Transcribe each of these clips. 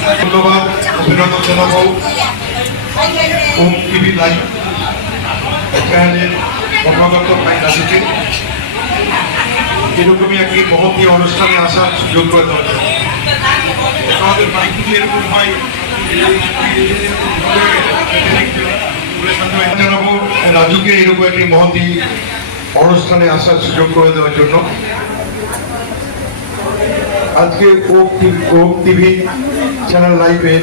ধন্যবাদ অভিনন্দন জানাবো ওম টিভি লাইভ চ্যানেলের কর্মকর্ত ভাই রাজুকে এরকমই একটি মহতী অনুষ্ঠানে আসার সুযোগ করে দেওয়া যায়। আমাদের বাইকটি এরকম হয় জানাবো রাজুকে এরকম একটি মহতী অনুষ্ঠানে আসার সুযোগ করে দেওয়ার জন্য। আজকে ওম টিভি চ্যানেল লাইভের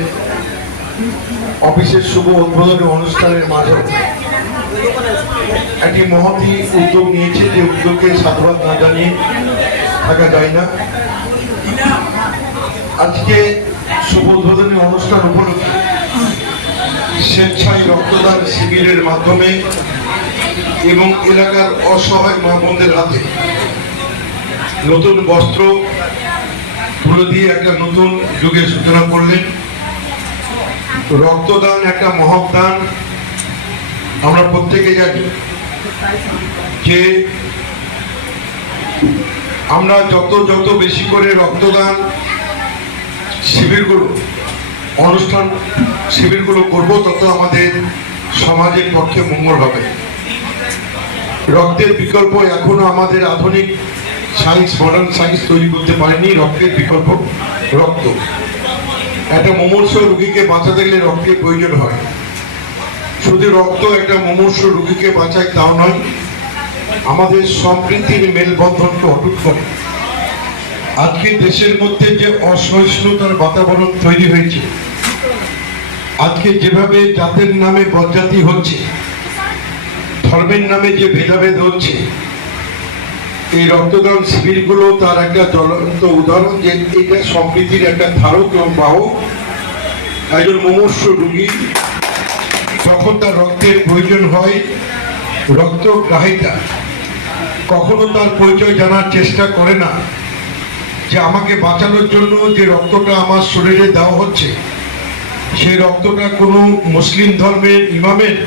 অফিসের শুভ উদ্বোধনী অনুষ্ঠানের মাঝে একটি মহতী উদ্যোগ নিয়েছে, যে উদ্যোগকে সাধুবাদ না জানিয়ে থাকা যায় না। আজকে শুভ উদ্বোধনী অনুষ্ঠান উপলক্ষে স্বেচ্ছায় রক্তদান শিবিরের মাধ্যমে এবং এলাকার অসহায় মা বোনদের হাতে নতুন বস্ত্র তুলে দিয়ে একটা নতুন যুগের সূচনা করলেন। রক্তদান একটা মহৎ দান। আমরা প্রত্যেকে জানি যে আমরা যত বেশি করে রক্তদান শিবিরগুলো অনুষ্ঠান শিবিরগুলো করব, তত আমাদের সমাজের পক্ষে মঙ্গল হবে। রক্তের বিকল্প এখনো আমাদের আধুনিক সায়েন্স, মডার্ন সায়েন্স তৈরি করতে পারেনি। রক্তের বিকল্প রক্ত। একটা মুমূর্ষ রোগীকে বাঁচাতে গেলে রক্তের প্রয়োজন হয়। শুধু রক্ত একটা মুমূর্ষ রোগীকে বাঁচায় তাও নয়, আমাদের সম্প্রীতির মেলবন্ধনকে অটুট করে। আজকে দেশের মধ্যে যে অসহিষ্ণুতার বাতাবরণ তৈরি হয়েছে, আজকে যেভাবে জাতের নামে বজ্জাতি হচ্ছে, ধর্মের নামে যে ভেদাভেদ হচ্ছে, এই রক্তদান শিবিরগুলো তার একটা জ্বলন্ত উদাহরণ যে এটা সম্প্রীতির একটা ধারক এবং বাহক। একজন মুমূর্ষ রোগী যখন তার রক্তের প্রয়োজন হয়, রক্তগ্রাহীতা কখনো তার পরিচয় জানার চেষ্টা করে না যে আমাকে বাঁচানোর জন্য যে রক্তটা আমার শরীরে দেওয়া হচ্ছে, সেই রক্তটা কোনো মুসলিম ধর্মের ইমামের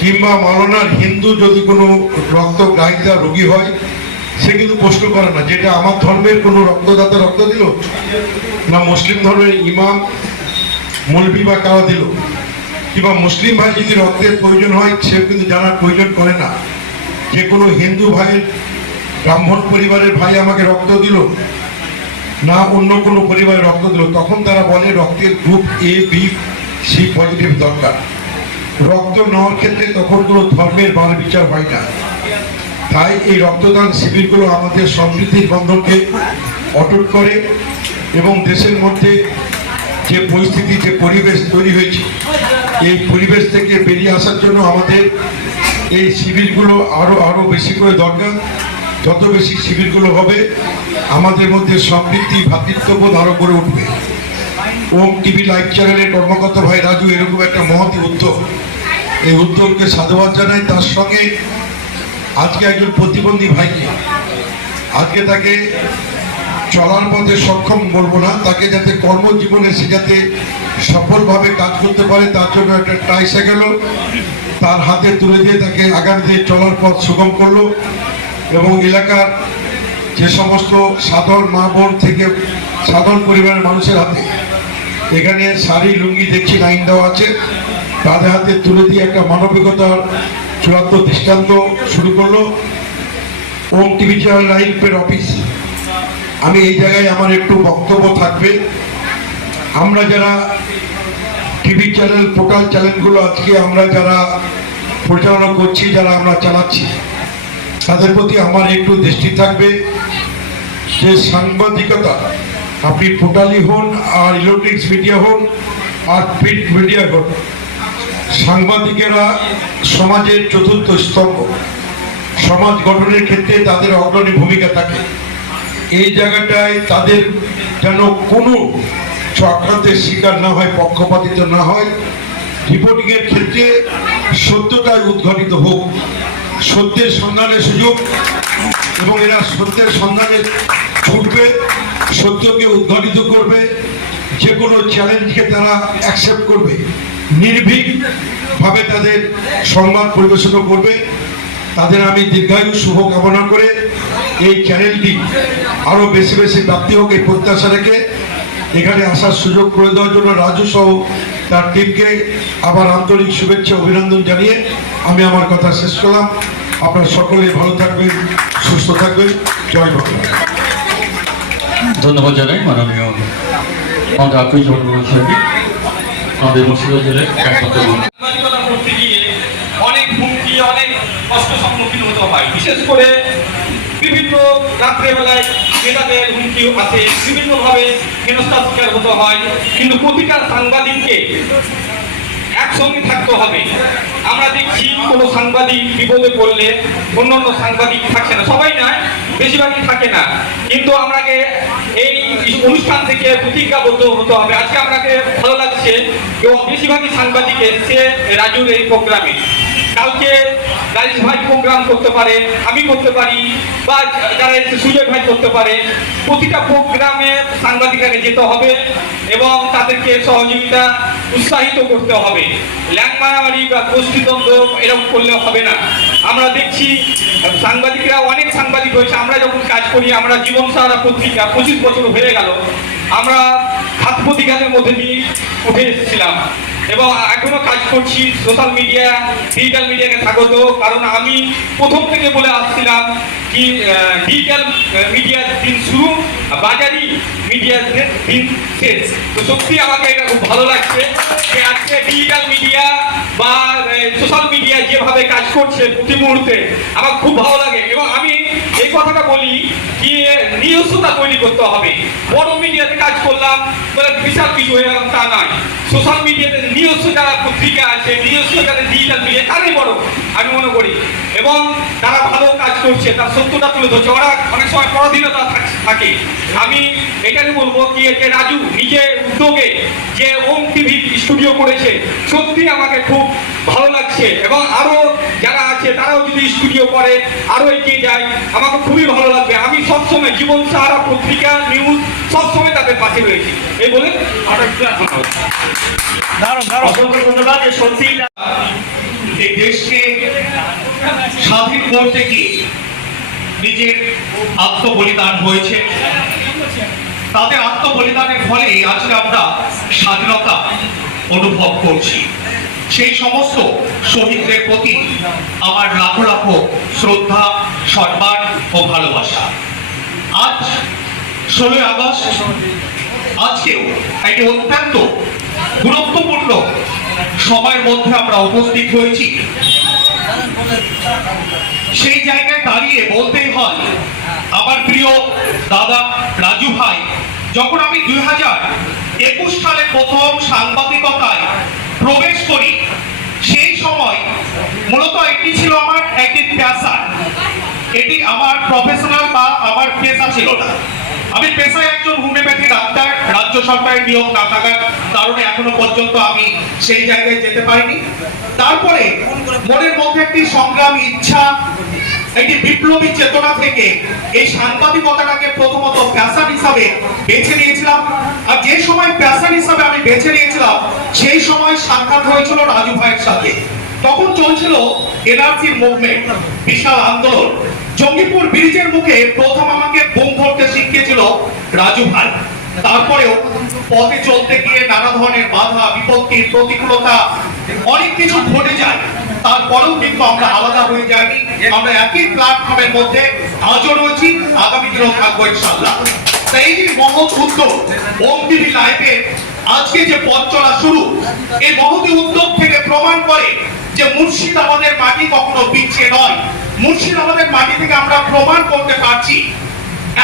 কিংবা মাওলানার হিন্দু যদি কোনো রক্তগ্রাহিতা রোগী হয়, সে কিন্তু প্রশ্ন করে না যেটা আমার ধর্মের কোনো রক্তদাতা রক্ত দিল, না মুসলিম ধর্মের ইমাম মৌলবি বা কারা দিল। কিংবা মুসলিম ভাই যদি রক্তের প্রয়োজন হয়, সে কিন্তু জানার প্রয়োজন করে না যে কোনো হিন্দু ভাইয়ের ব্রাহ্মণ পরিবারের ভাই আমাকে রক্ত দিল, না অন্য কোনো পরিবারের রক্ত দিল। তখন তারা বলে রক্তের group A, B, C positive দরকার। রক্ত নেওয়ার ক্ষেত্রে তখন কোনো ধর্মের বার বিচার হয় না। তাই এই রক্তদান শিবিরগুলো আমাদের সম্প্রীতির বন্ধনকে অটুট করে এবং দেশের মধ্যে যে পরিস্থিতি, যে পরিবেশ তৈরি হয়েছে, এই পরিবেশ থেকে বেরিয়ে আসার জন্য আমাদের এই শিবিরগুলো আরো বেশি করে দরকার। যত বেশি শিবিরগুলো হবে, আমাদের মধ্যে সম্প্রীতি, ভ্রাতৃত্ববোধ আরো গড়ে উঠবে। ওম টিভি লাইভ চ্যানেলের কর্মকর্তা ভাই রাজু এরকম একটা মহতী উদ্যোগ, এই উদ্যোগকে সাধুবাদ জানাই। তার সঙ্গে আজকে একজন প্রতিবন্ধী ভাইকে, আজকে তাকে চলার পথে সক্ষম বলবো না, তাকে যাতে কর্মজীবনে সে যাতে সফলভাবে কাজ করতে পারে, তার জন্য একটা ট্রাইসাইকেলও তার হাতে তুলে দিয়ে তাকে আগামী দিনে চলার পথ সুগম করলো। এবং এলাকার যে সমস্ত সাধারণ মা বোন থেকে সাধারণ পরিবারের মানুষের হাতে এখানে শাড়ি লুঙ্গি দেখছি লাইন দেওয়া আছে, তাদের হাতে তুলে দিয়ে একটা মানবিকতার চূড়ান্ত দৃষ্টান্ত শুরু করলো ওম টিভি চ্যানেল লাইভের অফিস। আমি এই জায়গায় আমার একটু বক্তব্য থাকবে। আমরা যারা টিভি চ্যানেল, পোর্টাল চ্যানেলগুলো আজকে আমরা যারা পরিচালনা করছি, যারা আমরা চালাচ্ছি, তাদের প্রতি আমার একটু দৃষ্টি থাকবে যে সাংবাদিকতা, আপনি পোর্টালই হন আর ইলেকট্রনিক্স মিডিয়া হন আর প্রিন্ট মিডিয়া হন, সাংবাদিকেরা সমাজের চতুর্থ স্তম্ভ। সমাজ গঠনের ক্ষেত্রে তাদের অগ্রণী ভূমিকা থাকে। এই জায়গাটায় তাদের যেন কোনো চক্রান্তের শিকার না হয়, পক্ষপাতিত্ব না হয়। রিপোর্টিংয়ের ক্ষেত্রে সত্যটাই উদ্ঘাটিত হোক, সত্যের সন্ধানের সুযোগ, এবং এরা সত্যের সন্ধানে ছুটবে, সত্যকে উদ্ঘাটিত করবে, যে কোনো চ্যালেঞ্জকে তারা অ্যাকসেপ্ট করবে, নির্ভীকভাবে তাদের সংবাদ পরিবেশন করবে। তাদের আমি দীর্ঘায়ু শুভ কামনা করে এই চ্যানেলটি আরো বেশি বেশি ব্যাপ্তি হোক এই প্রত্যাশা রেখে এখানে আসার সুযোগ করে দেওয়ার জন্য রাজু সহ তার টিমকে আবার আন্তরিক শুভেচ্ছা অভিনন্দন জানিয়ে আমি আমার কথা শেষ করলাম। আপনারা সকলে ভালো থাকবেন, সুস্থ থাকবেন। জয় বাংলা। ধন্যবাদ জানাই মাননীয় আমাদের আকুই জনগণকে আমাদের মুর্শিদাবাদ জেলার একমাত্র সাংবাদিকতা করতে গিয়ে অনেক হুমকি, অনেক কষ্ট সম্মুখীন হতে হয়। বিশেষ করে বিভিন্ন রাত্রেবেলায় নেতাদের হুমকি আছে, বিভিন্নভাবে হেনস্থার শিকার হতে হয়। কিন্তু প্রতিটা সাংবাদিককে একসঙ্গে থাকতে হবে। আমরা দেখছি কোনো সাংবাদিক বিপদে পড়লে অন্যান্য সাংবাদিক থাকে না, সবাই নয়, বেশিরভাগই থাকে না। কিন্তু আমাকে এই অনুষ্ঠান থেকে প্রতিজ্ঞাবদ্ধ হতে হবে। আজকে আমাকে ভালো লাগছে বেশিরভাগই সাংবাদিক এসছে রাজুর এই প্রোগ্রামে। কালকে রাজেশ ভাই প্রোগ্রাম করতে পারে, আমি করতে পারি, বা যারা এসে সুজয় ভাই করতে পারে। প্রতিটা প্রোগ্রামে সাংবাদিককে যেতে হবে এবং তাদেরকে সহযোগিতা উৎসাহিত করতে হবে। ল্যাং মারামারি বা গোষ্ঠীদ্বন্দ্ব এরকম করলে হবে না। আমরা দেখছি সাংবাদিকরা, অনেক সাংবাদিক হয়েছে। আমরা যখন কাজ করি, আমরা জীবন সারা পত্রিকা 25 বছর হয়ে গেল, আমরা ঘাত প্রতিঘাতের মধ্যে দিয়ে উঠে এসেছিলাম এবং এখনো কাজ করছি। সোশ্যাল মিডিয়া, ডিজিটাল মিডিয়াকে স্বাগত। কারণ আমি প্রথম থেকে বলে আসছিলাম কি ডিজিটাল মিডিয়ার দিন শুরু, বাজারি মিডিয়ার দিন শেষ। তো সত্যি আমাকে এটা খুব ভালো লাগছে যে আজকে ডিজিটাল মিডিয়া বা সোশ্যাল মিডিয়া যেভাবে কাজ করছে প্রতি মুহূর্তে আমার খুব ভালো লাগে। এবং আমি এই কথাটা বলি কি নিজস্বতা তৈরি করতে হবে। বড় মিডিয়াতে কাজ করলাম বলে বিশাল কিছু হয়ে গেলাম তা নয়। সোশ্যাল মিডিয়াতে নিজস্ব যারা পত্রিকা আছে, নিজস্ব যারা ডিজিটাল মিডিয়া, তারাই বড় আমি মনে করি। এবং তারা ভালো কাজ করছে, তার সত্যটা তুলে ধরছে। ওরা অনেক সময় পরাধীনতা থাকে। আমি এটাই বলবো কি যে রাজু নিজে উদ্যোগে যে ওম টিভি স্টুডিও করেছে, সত্যি আমাকে খুব ভালো লাগছে। এবং আরো যারা আছে তারাও যদি স্টুডিও করে আরো এগিয়ে যায়, আমাকে খুবই ভালো লাগবে। আমি সবসময় জীবন সাহারা পত্রিকা, নিউজ সবসময় তাদের পাশে রয়েছি। এই বলে এই দেশকে স্বাধীন করতে গিয়ে নিজের আত্মবলিদান হয়েছে। তাদের আত্মবলিদানের ফলে আজকে আমরা স্বাধীনতা অনুভব করছি। সেই সমস্ত শহীদদের প্রতি আমার লাখো লাখো শ্রদ্ধা, সম্মান ও ভালোবাসা। আজ 16 আগস্ট, আজকেও একটি অত্যন্ত গুরুত্বপূর্ণ সময়ের মধ্যে আমরা উপস্থিত হয়েছি। সেই জায়গায় দাঁড়িয়ে বলতেই হয় আমার প্রিয় দাদা রাজু ভাই, যখন আমি 2021 সালে প্রথম সাংবাদিকতায় প্রবেশ করি, সেই সময় মূলত এটি ছিল আমার একটি পেশা। এটি আমার প্রফেশনাল বা আমার পেশা ছিল না। আমি পেশায় একজন হোমিওপ্যাথি ডাক্তার। রাজ্য সরকারের নিয়োগ না থাকার কারণে এখনো পর্যন্ত আমি সেই জায়গায় যেতে পারিনি। তারপরে মনের মধ্যে একটি সংগ্রামী ইচ্ছা, একটি বিপ্লবী চেতনা থেকে এই সাংবাদিকতাটাকে প্রথমত প্যাশন হিসাবে বেছে নিয়েছিলাম। আর যে সময় প্যাশন হিসাবে আমি বেছে নিয়েছিলাম, সেই সময় সাক্ষাৎ হয়েছিল রাজু ভাইয়ের সাথে। তখন চলছিল এনআরসির মুভমেন্ট, বিশাল আন্দোলন। জঙ্গিপুর ব্রিজের মুখে প্রথম আমাকে বোম ধরতে শিখিয়েছিল রাজু ভাই। তারপরেও পথে চলতে গিয়ে নানা ধরনের বাধা, বিপত্তি, প্রতিকূলতা অনেক কিছু ঘটে যায়। তারপরেও কিন্তু আমরা আলাদা হয়ে যাইনি। আমরা একই প্ল্যাটফর্মের মধ্যে আজও রয়েছি, আগামী দিনেও থাকবো ইনশাআল্লাহ। তাই এই যে মহৎ উদ্যোগ ওম টিভি লাইভে আজকে যে পথ চলা শুরু, এই মহৎ উদ্যোগ থেকে প্রমাণ করে যে মুর্শিদাবাদের মাটি কখনো পিছিয়ে নয়। মুর্শিদাবাদের মাটি থেকে আমরা প্রমাণ করতে পারছি।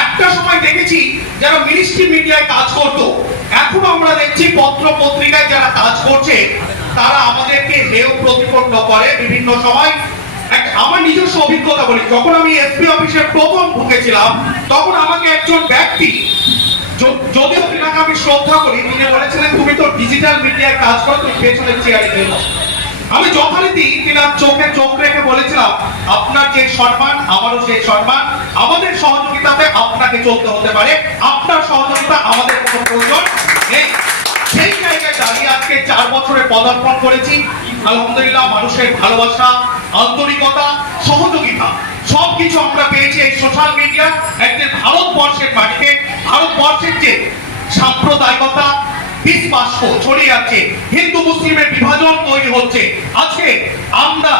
একটা সময় দেখেছি যারা মিনিস্ট্রি মিডিয়ায় কাজ করতো, এখন আমরা দেখছি পত্র পত্রিকায় যারা কাজ করছে তারা আমাদেরকে হেয় প্রতিপন্ন করে বিভিন্ন সময়। আমার নিজস্ব অভিজ্ঞতা বলি, যখন আমি এসপি অফিসে প্রথম ঢুকেছিলাম, তখন আমাকে একজন ব্যক্তি, যদিও তিনাকে আমি শ্রদ্ধা করি, তিনি বলেছিলেন তুমি তো ডিজিটাল মিডিয়ায় কাজ করো, তুমি পেছনের চেয়ারে গেলো। আমি যথারীতি তিনার চোখে চোখ রেখে বলেছিলাম আপনার যে সম্মান আমারও সেই সম্মান, আমাদের সহযোগিতাতে আপনাকে চলতে হতে পারে, আপনার সহযোগিতা আমাদের কোনো প্রয়োজন নেই। সেই জায়গায় দাঁড়িয়ে আজকে 4 বছরে পদার্পণ করেছি। আলহামদুলিল্লাহ, মানুষের ভালোবাসা, আন্তরিকতা, সহযোগিতা সবকিছু আমরা পেয়েছি এই সোশ্যাল মিডিয়া। একদিন ভারতবর্ষের মাটিতে, ভারতবর্ষের যে সাম্প্রদায়িকতা বিস্পাস্য ছড়িয়ে আছে, হিন্দু মুসলিমের বিভাজন তৈরি হচ্ছে। আজকে আমরা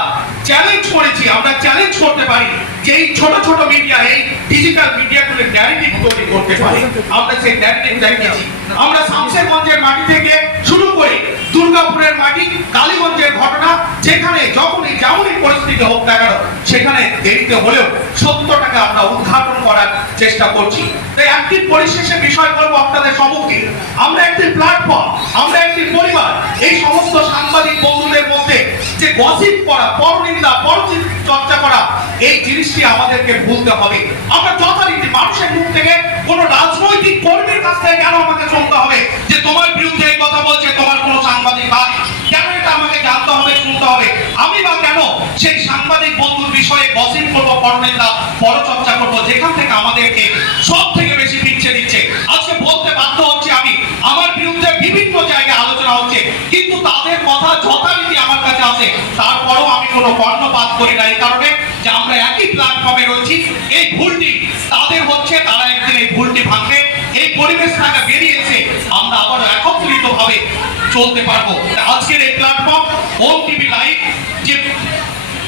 চ্যালেঞ্জ করেছি, আমরা চ্যালেঞ্জ করতে পারি যে এই ছোট ছোট মিডিয়া, এই ডিজিটাল মিডিয়াগুলো ন্যারেটিভ তৈরি করতে পারে। আমরা সেই ন্যারেটিভ দেখিয়েছি। আমরা শামশেরগঞ্জের মাটি থেকে শুরু করে দুর্গাপুরের মাটি, কালীগঞ্জের ঘটনা, যেখানে যখনই যেমনই পরিস্থিতি হোক না কেন সেখানে দেরিতে হলেও সত্যটাকে আমরা উদ্ঘাটন করার চেষ্টা করছি। তাই একটি পরিশেষে বিষয় বলবো আপনাদের সম্মুখে, আমরা একটি প্ল্যাটফর্ম, আমরা একটি পরিবার। এই সমস্ত সাংবাদিক বন্ধুদের মধ্যে যে গসিপ করা, পরনিন্দা, পরচর্চা করা, এই জিনিসটি আমাদেরকে ভুলতে হবে। আমরা যথারীতি মানুষের মুখ থেকে কোন রাজনৈতিক কর্মীর কাছ থেকে কেন আমাকে শুনতে হবে যে তোমার বিরুদ্ধে এই কথা বলছে তোমার কোন সাংবাদিক ভাই, কেন এটা আমাকে জানতে হবে, শুনতে হবে? আমি বা কেন সেই সাংবাদিক বন্ধুর বিষয়ে গসিপ করবো, পরনিন্দা, পরচর্চা করবো, যেখান থেকে আমাদেরকে সব থেকে বেশি পিছিয়ে দিচ্ছে? আজকে বলতে বাধ্য হচ্ছে আমি, আমার বিরুদ্ধে বিভিন্ন জায়গায় আলোচনা হচ্ছে, কিন্তু তাদের কথা যথারীতি আমার কাছে আসে, তারপরও আমি কোনো কর্ণপাত করি না। এই কারণে যে আমরা একই প্ল্যাটফর্মে রয়েছি। এই ভুলটি তাদের হচ্ছে, তারা একদিন এই ভুলটি ভাঙবে। এই পরিবেশ থেকে বেরিয়ে এসে আমরা আবার একত্রিত ভাবে চলতে পারবো। আজকের এই প্ল্যাটফর্ম ওম টিভি লাইভ যে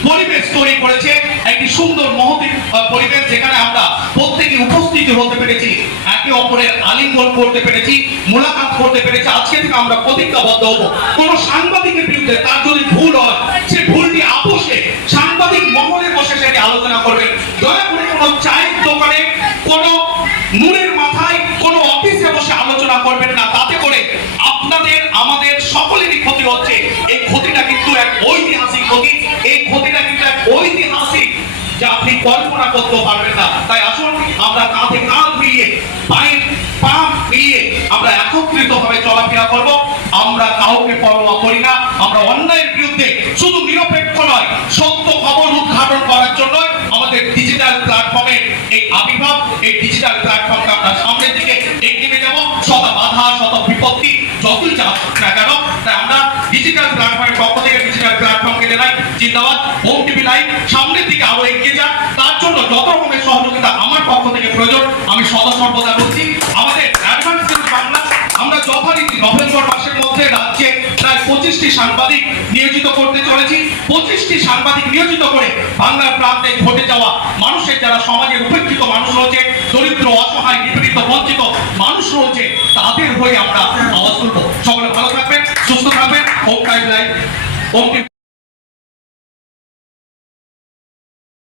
পরিবেশ তৈরি করেছে, একটি সুন্দর মহতি পরিবেশ, যেখানে আমরা প্রত্যেকে উপস্থিত হতে পেরেছি, একে অপরের আলিঙ্গন করতে পেরেছি, মোলাকাত করতে পেরেছি। আজকে থেকে আমরা প্রতিজ্ঞাবদ্ধ হব, কোন সাংবাদিকের বিরুদ্ধে তার যদি ভুল হয়, সে ভুলটি আপোষে সাংবাদিক মহলে বসে সেটি আলোচনা করবেন। দয়া করে কোনো চায়ের দোকানে, কোনো নুনের মাথায়, কোনো অফিসে বসে আলোচনা করবেন না। তাতে করে আপনাদের, আমাদের সকলেরই ক্ষতি হচ্ছে। এই ক্ষতিটা কিন্তু এক ঐতিহাসিক ক্ষতি, এই ক্ষতিটা কিন্তু এক ঐতিহাসিক, যা আপনি কল্পনা করতে পারবেন না। তাই আসুন আমরা কাঁধে কাঁধ মিলিয়ে, পায়ে পা মিলিয়ে আমরা একত্রিত ভাবে চলাফেরা করব। আমরা কাউকে পরোয়া করি না। আমরা অন্যায়ের বিরুদ্ধে শুধু নিরপেক্ষ নয়, সত্য খবর উদ্ঘাটন করার জন্য আমাদের ডিজিটাল প্ল্যাটফর্মের এই আবির্ভাব। এই ডিজিটাল প্ল্যাটফর্মকে আমরা সামনের দিকে এগিয়ে নিয়ে যাব। শত বাধা, শত বিপত্তি যতই চাপ না কেন, তাই আমরা ডিজিটাল প্ল্যাটফর্মের পক্ষ থেকে ডিজিটাল প্ল্যাটফর্মকে জানাই জিন্দাবাদ। ওম টিভি লাইভ সামনের দিকে আরো এগিয়ে যাক, তার জন্য যত রকমের সহযোগিতা আমার পক্ষ থেকে প্রয়োজন আমি সদা সর্বদা করছি। আমাদের অ্যাডভান্স নিউজ বাংলা, আমরা যথারীতি নভেম্বর মাসের মধ্যে রাজ্যে প্রায় 25টি সাংবাদিক নিয়োজিত করতে চলেছি। 25টি সাংবাদিক নিয়োজিত করে বাংলার প্রান্তে ঘটে যাওয়া মানুষের, যারা সমাজের উপেক্ষিত মানুষ রয়েছে, দরিদ্র, অসহায়, নিপীড়িত, বঞ্চিত মানুষ রয়েছে, তাদের হয়ে আমরা আওয়াজ তুলব। সকলে ভালো থাকবেন, সুস্থ থাকবেন। ওম টাইম লাইভ, ওম